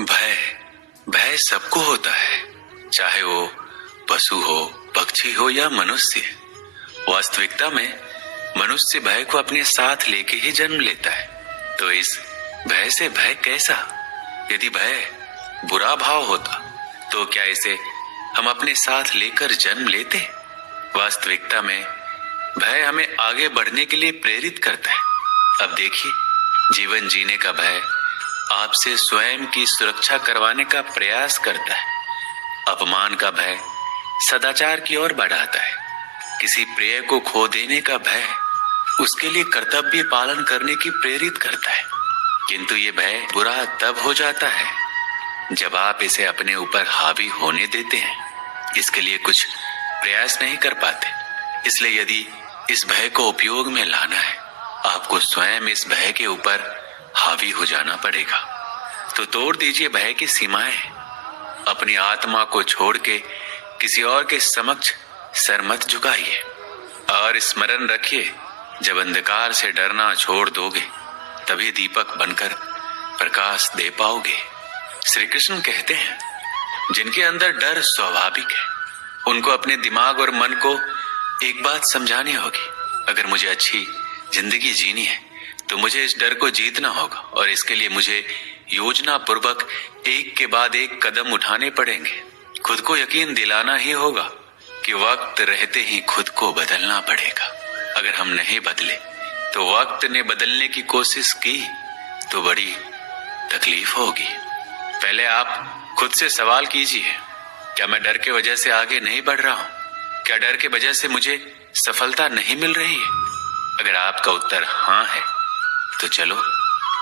भय भय सबको होता है, चाहे वो पशु हो, पक्षी हो या मनुष्य। वास्तविकता में मनुष्य भय को अपने साथ लेके ही जन्म लेता है। तो इस भय से भय कैसा? यदि भय बुरा भाव होता तो क्या इसे हम अपने साथ लेकर जन्म लेते? वास्तविकता में भय हमें आगे बढ़ने के लिए प्रेरित करता है। अब देखिए, जीवन जीने का भय आपसे स्वयं की सुरक्षा करवाने का प्रयास करता है। अपमान का भय सदाचार की ओर बढ़ाता है। किसी प्रिय को खो देने का भय उसके लिए कर्तव्य पालन करने की प्रेरित करता है। किंतु ये भय बुरा तब हो जाता है जब आप इसे अपने ऊपर हावी होने देते हैं, इसके लिए कुछ प्रयास नहीं कर पाते। इसलिए यदि इस भय को उपयोग में लाना है, आपको स्वयं इस भय के ऊपर हावी हो जाना पड़ेगा। तो तोड़ दीजिए भय की सीमाएं। अपनी आत्मा को छोड़ के किसी और के समक्ष सर मत झुकाइए और स्मरण रखिए, जब अंधकार से डरना छोड़ दोगे तभी दीपक बनकर प्रकाश दे पाओगे। श्री कृष्ण कहते हैं, जिनके अंदर डर स्वाभाविक है उनको अपने दिमाग और मन को एक बात समझानी होगी। अगर मुझे अच्छी जिंदगी जीनी है तो मुझे इस डर को जीतना होगा और इसके लिए मुझे योजना पूर्वक एक के बाद एक कदम उठाने पड़ेंगे। खुद को यकीन दिलाना ही होगा कि वक्त रहते ही खुद को बदलना पड़ेगा। अगर हम नहीं बदले तो वक्त ने बदलने की कोशिश की तो बड़ी तकलीफ होगी। पहले आप खुद से सवाल कीजिए, क्या मैं डर के वजह से आगे नहीं बढ़ रहा हूं? क्या डर के वजह से मुझे सफलता नहीं मिल रही है? अगर आपका उत्तर हाँ है तो चलो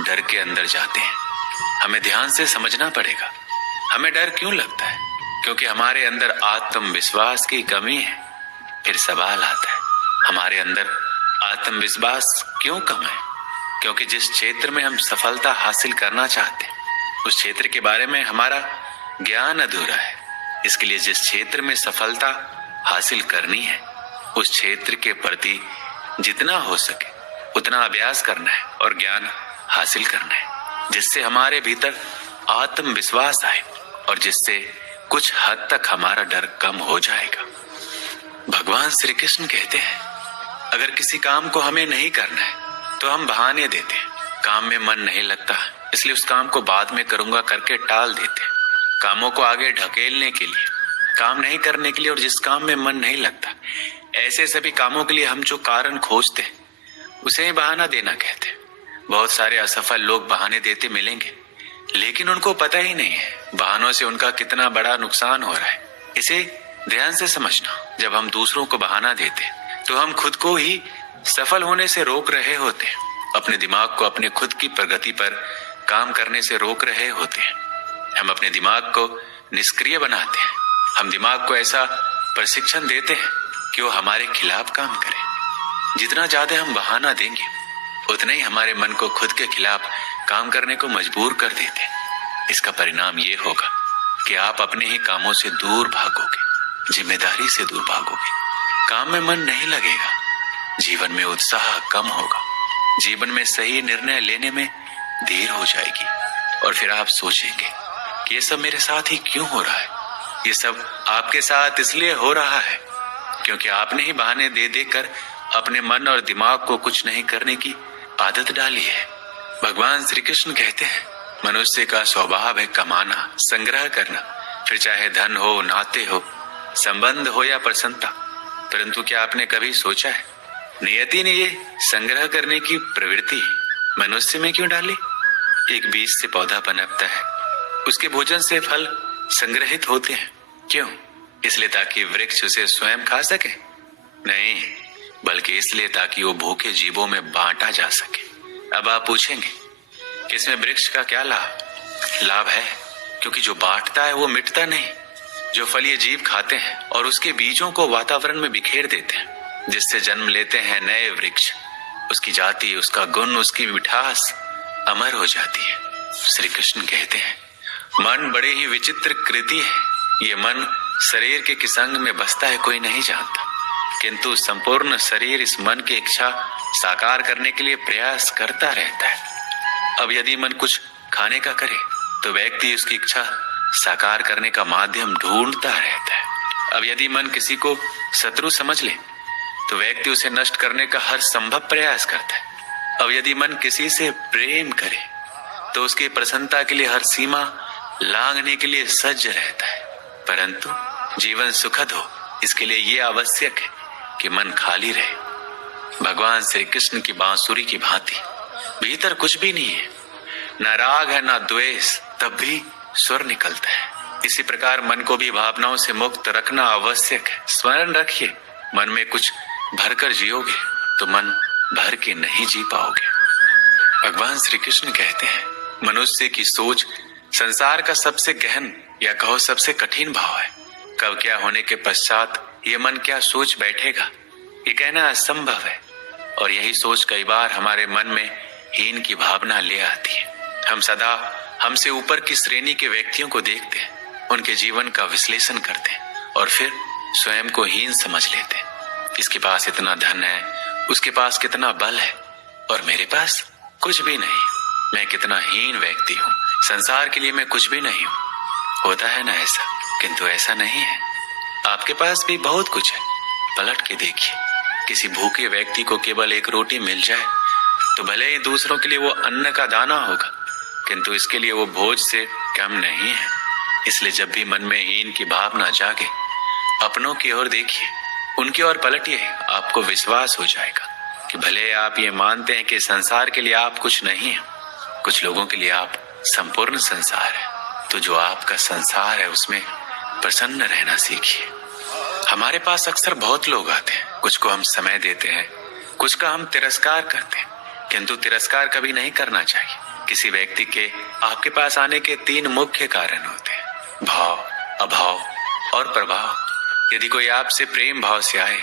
डर के अंदर जाते हैं। हमें ध्यान से समझना पड़ेगा हमें डर क्यों लगता है, क्योंकि हमारे अंदर आत्मविश्वास की कमी है। फिर सवाल आता है, हमारे अंदर आत्मविश्वास क्यों कम है? क्योंकि जिस क्षेत्र में हम सफलता हासिल करना चाहते हैं उस क्षेत्र के बारे में हमारा ज्ञान अधूरा है। इसके लिए जिस क्षेत्र में सफलता हासिल करनी है उस क्षेत्र के प्रति जितना हो सके उतना अभ्यास करना है और ज्ञान हासिल करना है, जिससे हमारे भीतर आत्मविश्वास आए और जिससे कुछ हद तक हमारा डर कम हो जाएगा। भगवान श्री कृष्ण कहते हैं, अगर किसी काम को हमें नहीं करना है तो हम बहाने देते हैं। काम में मन नहीं लगता इसलिए उस काम को बाद में करूंगा करके टाल देते हैं। कामों को आगे ढकेलने के लिए, काम नहीं करने के लिए, और जिस काम में मन नहीं लगता ऐसे सभी कामों के लिए हम जो कारण खोजते हैं उसे ही बहाना देना कहते हैं। बहुत सारे असफल लोग बहाने देते मिलेंगे लेकिन उनको पता ही नहीं है बहानों से उनका कितना बड़ा नुकसान हो रहा है। इसे ध्यान से समझना, जब हम दूसरों को बहाना देते हैं तो हम खुद को ही सफल होने से रोक रहे होते हैं। अपने दिमाग को अपने खुद की प्रगति पर काम करने से रोक रहे होते हैं। हम अपने दिमाग को निष्क्रिय बनाते हैं। हम दिमाग को ऐसा प्रशिक्षण देते हैं कि वो हमारे खिलाफ काम करे। जितना ज्यादा हम बहाना देंगे उतना ही हमारे मन को खुद के खिलाफ काम करने को मजबूर कर देते हैं। इसका परिणाम ये होगा कि आप अपने ही कामों से दूर भागोगे, जिम्मेदारी से दूर भागोगे, काम में मन नहीं लगेगा, जीवन में उत्साह कम होगा, जीवन में सही निर्णय लेने में देर हो जाएगी और फिर आप सोचेंगे कि ये सब मेरे साथ ही क्यों हो रहा है। ये सब आपके साथ इसलिए हो रहा है क्योंकि आपने ही बहाने दे देकर अपने मन और दिमाग को कुछ नहीं करने की आदत डाली है। भगवान श्री कृष्ण कहते हैं, मनुष्य का स्वभाव है कमाना, संग्रह करना, फिर चाहे धन हो, नाते हो, संबंध हो या प्रसन्नता। परंतु क्या आपने कभी सोचा है नियति ने ये संग्रह करने की प्रवृत्ति मनुष्य में क्यों डाली? एक बीज से पौधा पनपता है, उसके भोजन से फल संग्रहित होते हैं। क्यों? इसलिए ताकि वृक्ष उसे स्वयं खा सके? नहीं, बल्कि इसलिए ताकि वो भूखे जीवों में बांटा जा सके। अब आप पूछेंगे कि इसमें वृक्ष का क्या लाभ है? क्योंकि जो बांटता है वो मिटता नहीं। जो फल ये जीव खाते हैं और उसके बीजों को वातावरण में बिखेर देते हैं, जिससे जन्म लेते हैं नए वृक्ष, उसकी जाति, उसका गुण, उसकी मिठास अमर हो जाती है। श्री कृष्ण कहते हैं, मन बड़े ही विचित्र कृति है। ये मन शरीर के किस अंग में बसता है कोई नहीं जानता, किंतु संपूर्ण शरीर इस मन की इच्छा साकार करने के लिए प्रयास करता रहता है। अब यदि मन कुछ खाने का करे तो व्यक्ति उसकी इच्छा साकार करने का माध्यम ढूंढता रहता है। अब यदि मन किसी को शत्रु समझ ले तो व्यक्ति उसे नष्ट करने का हर संभव प्रयास करता है। अब यदि मन किसी से प्रेम करे तो उसकी प्रसन्नता के लिए हर सीमा लांघने के लिए सज्ज रहता है। परंतु जीवन सुखद हो इसके लिए यह आवश्यक है कि मन खाली रहे। भगवान श्री कृष्ण की बांसुरी की भांति भीतर कुछ भी नहीं है, न राग है न द्वेष, तब भी स्वर निकलता है। इसी प्रकार मन को भी भावनाओं से मुक्त रखना आवश्यक है। स्मरण रखिए, मन में कुछ भरकर जियोगे तो मन भर के नहीं जी पाओगे। भगवान श्री कृष्ण कहते हैं, मनुष्य की सोच संसार का सबसे गहन या कहो सबसे कठिन भाव है। कब क्या होने के पश्चात ये मन क्या सोच बैठेगा ये कहना असंभव है। और यही सोच कई बार हमारे मन में हीन की भावना ले आती है। हम सदा हमसे ऊपर की श्रेणी के व्यक्तियों को देखते हैं, उनके जीवन का विश्लेषण करते हैं और फिर स्वयं को हीन समझ लेते हैं। इसके पास इतना धन है, उसके पास कितना बल है और मेरे पास कुछ भी नहीं। मैं कितना हीन व्यक्ति हूँ, संसार के लिए मैं कुछ भी नहीं हूँ। होता है ना ऐसा, किंतु ऐसा नहीं है। आपके पास भी बहुत कुछ है। पलट के देखिए, किसी भूखे व्यक्ति को केवल एक रोटी मिल जाए तो भले ही दूसरों के लिए वो अन्न का दाना होगा, किंतु इसके लिए वो भोज से कम नहीं है। इसलिए जब भी मन में हीन की भावना जागे, अपनों की ओर देखिए, उनकी ओर पलटिए, आपको विश्वास हो जाएगा कि भले आप ये मानते हैं कि संसार के लिए आप कुछ नहीं है, कुछ लोगों के लिए आप संपूर्ण संसार है। तो जो आपका संसार है उसमें प्रसन्न रहना सीखिए। हमारे पास अक्सर बहुत लोग आते हैं, कुछ को हम समय देते हैं, कुछ का हम तिरस्कार करते हैं, किंतु तिरस्कार कभी नहीं करना चाहिए। किसी व्यक्ति के आपके पास आने के 3 मुख्य कारण होते हैं, भाव, अभाव और प्रभाव। यदि कोई आपसे प्रेम भाव से आए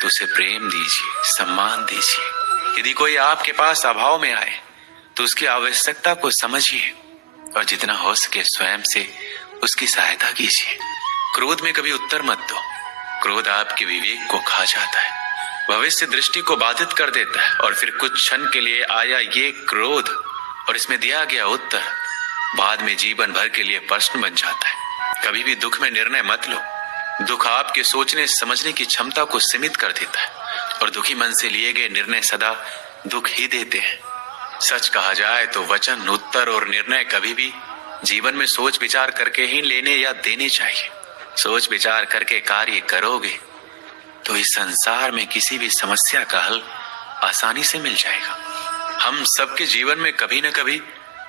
तो उसे प्रेम दीजिए, सम्मान दीजिए। यदि कोई आपके पास अभाव में आए तो उसकी आवश्यकता को समझिए और जितना हो सके स्वयं से उसकी सहायता कीजिए। क्रोध में कभी उत्तर मत दो। क्रोध आपके विवेक को खा जाता है, भविष्य दृष्टि को बाधित कर देता है और फिर कुछ क्षण के लिए आया ये क्रोध और इसमें दिया गया उत्तर बाद में जीवन भर के लिए प्रश्न बन जाता है। कभी भी दुख में निर्णय मत लो। दुख आपके सोचने समझने की क्षमता को सीमित कर देता है और दुखी मन से लिए गए निर्णय सदा दुख ही देते हैं। सच कहा जाए तो वचन, उत्तर और निर्णय कभी भी जीवन में सोच विचार करके ही लेने या देने चाहिए। सोच विचार करके कार्य करोगे तो इस संसार में किसी भी समस्या का हल आसानी से मिल जाएगा। हम सबके जीवन में कभी न कभी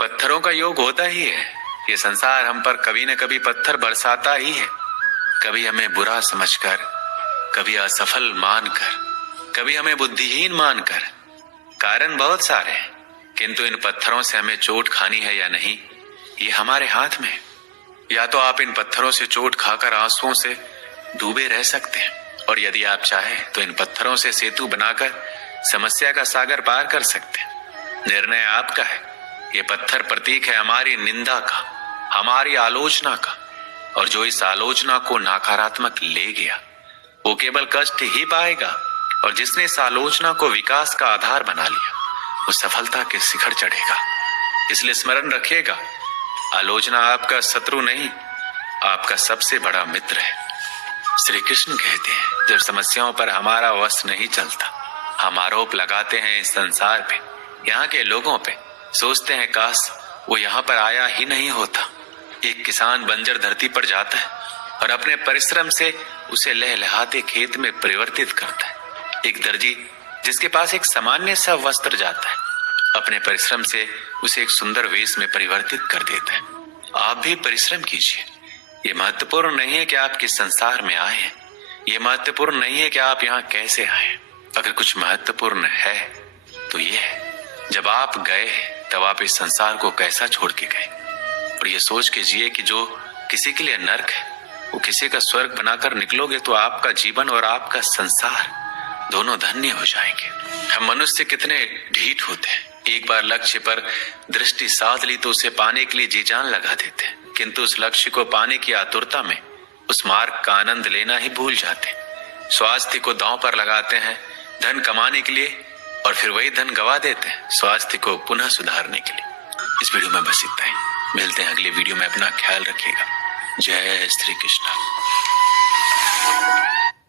पत्थरों का योग होता ही है। ये संसार हम पर कभी न कभी पत्थर बरसाता ही है, कभी हमें बुरा समझकर, कभी असफल मानकर, कभी हमें बुद्धिहीन मानकर। कारण बहुत सारे हैं, किंतु इन पत्थरों से हमें चोट खानी है या नहीं ये हमारे हाथ में। या तो आप इन पत्थरों से चोट खाकर आंसुओं से डूबे रह सकते हैं और यदि आप चाहें तो इन पत्थरों से सेतु बनाकर समस्या का सागर पार कर सकते हैं। निर्णय आपका है। ये पत्थर प्रतीक है हमारी निंदा का, हमारी आलोचना का, और जो इस आलोचना को नकारात्मक ले गया वो केवल कष्ट ही पाएगा और जिसने इस आलोचना को विकास का आधार बना लिया वो सफलता के शिखर चढ़ेगा। इसलिए स्मरण रखिएगा, आलोचना आपका शत्रु नहीं, आपका सबसे बड़ा मित्र है। श्री कृष्ण कहते हैं, जब समस्याओं पर हमारा वश नहीं चलता, हम आरोप लगाते हैं इस संसार पे, यहाँ के लोगों पे, सोचते हैं काश वो यहाँ पर आया ही नहीं होता। एक किसान बंजर धरती पर जाता है और अपने परिश्रम से उसे लहलहाते खेत में परिवर्तित करता है। एक दर्जी जिसके पास एक सामान्य सा वस्त्र जाता है, अपने परिश्रम से उसे एक सुंदर वेश में परिवर्तित कर देता है। आप भी परिश्रम कीजिए। ये महत्वपूर्ण नहीं है कि आप किस संसार में आए हैं, ये महत्वपूर्ण नहीं है कि आप यहाँ कैसे आए। अगर कुछ महत्वपूर्ण है तो ये है, जब आप गए तब आप इस संसार को कैसा छोड़ के गए। और ये सोच के जिए कि जो किसी के लिए नर्क है वो किसी का स्वर्ग बनाकर निकलोगे तो आपका जीवन और आपका संसार दोनों धन्य हो जाएंगे। हम मनुष्य कितने ढीठ होते हैं, एक बार लक्ष्य पर दृष्टि साध ली तो उसे पाने के लिए जी जान लगा देते हैं, किंतु उस लक्ष्य को पाने की आतुरता में उस मार्ग का आनंद लेना ही भूल जाते हैं। स्वास्थ्य को दांव पर लगाते हैं धन कमाने के लिए और फिर वही धन गवा देते हैं स्वास्थ्य को पुनः सुधारने के लिए। इस वीडियो में बस इतना ही। मिलते हैं अगले वीडियो में। अपना ख्याल रखिएगा। जय श्री कृष्ण।